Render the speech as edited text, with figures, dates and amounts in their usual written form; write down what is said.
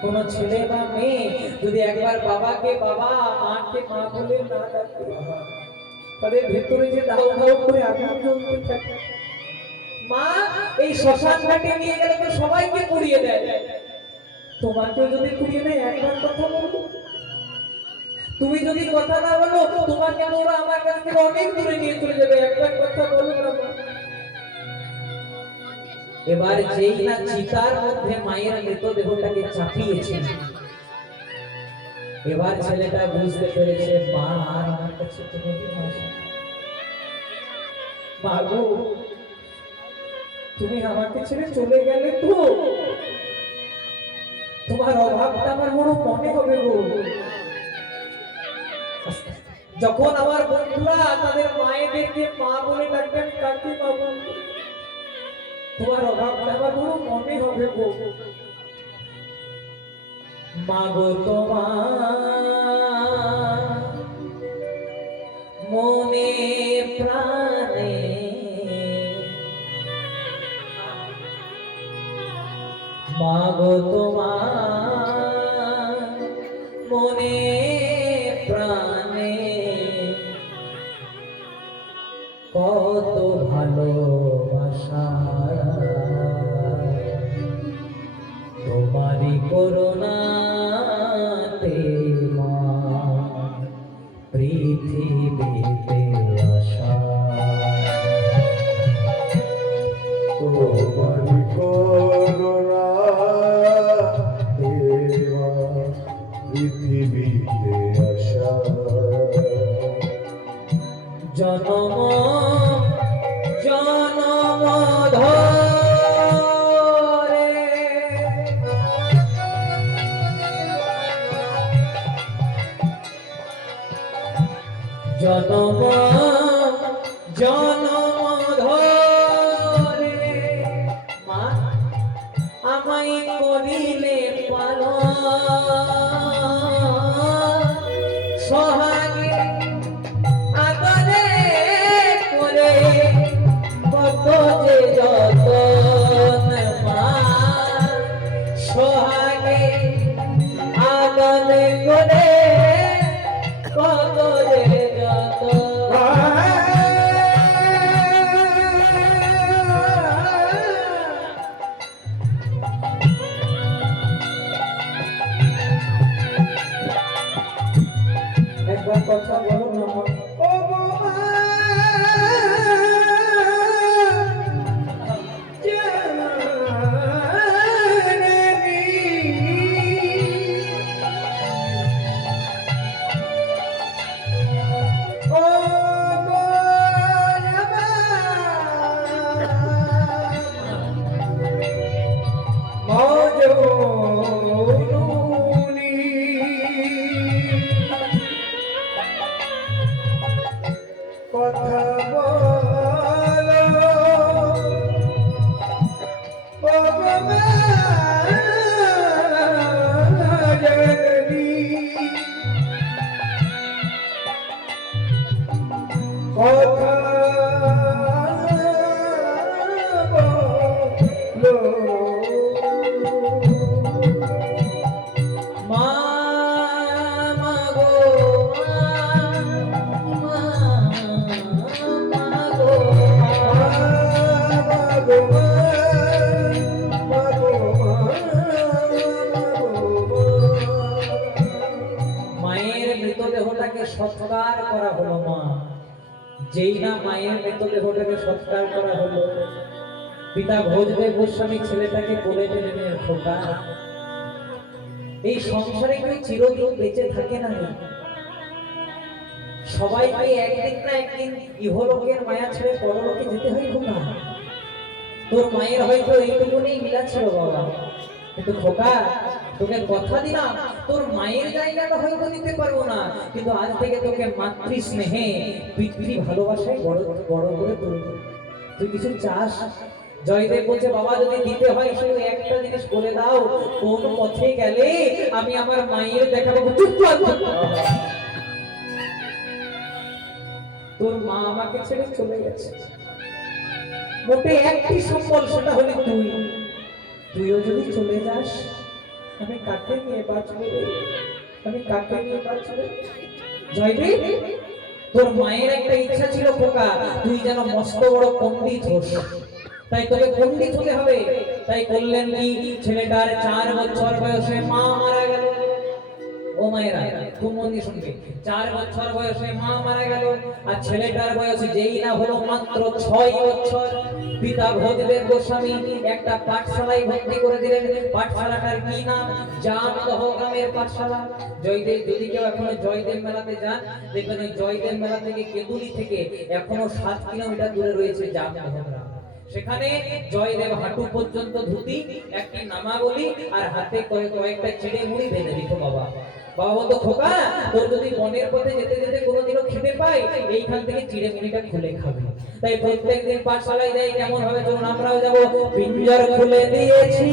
কোন ছেলে বা মেয়ে যদি একবার বাবাকে বাবা মাকে মা বলে না ডাকে, তাদের ভেতরে যে দাউ দাউ করে আগুন জ্বলতে থাকে। মা এই শ্মশান ঘাটে নিয়ে গেলে তো সবাইকে পুড়িয়ে দেয়, তোমাকেও যদি পুড়িয়ে দেয় একবার কথা বলো। তুমি যদি কথা না বলো তোমাকে ওরা আমার কাছ থেকে অনেক দূরে নিয়ে চলে যাবে, একবার কথা বলো না। এবার যেই না চিতার মধ্যে মায়ের মৃতদেহটাকে চাপিয়েছে, এবার ছেলেটা বুঝতে পেরেছে মা আর আমার কাছে কোনোদিন আসে না। মা গো, তুমি আমাকে ছেড়ে চলে গেলে তো তোমার অভাবটা আমার বড় মনে হবে গো। যখন আমার বন্ধুরা তাদের মায়েদেরকে মা বলে ডাকবেন, কাকে মা বলবো, তোমার অভাবটা আমার বড় মনে হবে গো। মা গো তোমার মনে প্রাণে মা গো তোমার মনে প্রাণে কত ভালোবাসা, তোমারই করুণাতে মা পৃথিবীতে আসা। তোমারই করুণাতে মা পৃথিবীতে আসা। জনম জনম ধরে জনম জনম ধরে মা আমায় করিলে পালন, সোহাগে আদরে করে কত যে যতন মা, সোহাগে আদরে করে কত যে যতন। একবার কথা বলো না মা। ও গো মা, জাননী। ও গো মা, মজনুনি। কথা বলো ভগবানী, কথা বলো মা। মা গো মা, মা গো মা, মায়ের মৃতদেহটাকে সৎকার করা হলো মা। যেই না মায়ের মৃতদেহটাকে সৎকার করা হলো, পিতা ভোজদেব গোস্বামী ছেলেটাকে বলে দিলেন, খোকা এই সংসারে কেউ চিরদিন বেঁচে থাকে না, সবাইকে একদিন না একদিন ইহলোকের মায়া ছেড়ে পরলোকে যেতে হয় খোকা। তোর মায়ের হয়তো এইটুকুনি মিলা ছিল বাবা, কিন্তু খোকা তোকে কথা দিলাম তোর মায়ের জায়গাটা হয়তো নিতে পারবো না, কিন্তু আজ থেকে তোকে মাতৃ স্নেহে পিতৃ ভালোবাসায় বড় বড় করে তুলবো। তুই কিছু চাস? জয়দেব বলছে বাবা যদি দিতে হয় শুধু একটা জিনিস বলে দাও, কোন পথে গেলে আমি আমার মায়ের দেখা পাবো। চুপ কর। তোর মা আমাকে ছেড়ে চলে গেছে, মোটে একটি সম্বল, সেটা হলে তুই। তুইও যদি চলে যাস আমি কাকে নিয়ে বাঁচবো রে? আমি কাকে নিয়ে বাঁচবো? জয়দেব, তোর মায়ের একটা ইচ্ছা ছিল খোকা, তুই যেন মস্ত বড় পণ্ডিত হোস, তাই তোকে পণ্ডিত হতে হবে। তাই করলেন কি, ছেলেটার 4 বছর বয়সে মা মারা গেল। ও মায়েরা খুব মন দিয়ে শুনবে, 4 বছর বয়সে মা মারা গেল, আর ছেলেটার বয়স যেই না হলো মাত্র 6 বছর, পিতা ভোজদেব গোস্বামী একটা পাঠশালায় ভর্তি করে দিলেন। পাঠশালাটার কি নাম? জামদহ গ্রামের পাঠশালা। জয়দেব, যদি কেউ এখনো জয়দেব মেলাতে যান, দেখবেন ওই জয়দেব মেলা থেকে কেতুলি থেকে এখনো 7 কিলোমিটার দূরে রয়েছে জামদহ গ্রাম। সেখানে জয়দেব হাঁটু পর্যন্ত ধুতি, একটি নামাবলী আর হাতে কয়েকটা ছেড়ে মুড়ি বেঁধে দিত। বাবা বাবা বলতো, খোকা তোর যদি বনের পথে যেতে যেতে কোনোদিনও খিদে পায়, এইখান থেকে চিড়ে মুড়িটা খুলে খাবে। তাই প্রত্যেকদিন পাঠশালায় যাই, কেমন ভাবে চলুন আমরাও যাবো। পিঞ্জর খুলে দিয়েছি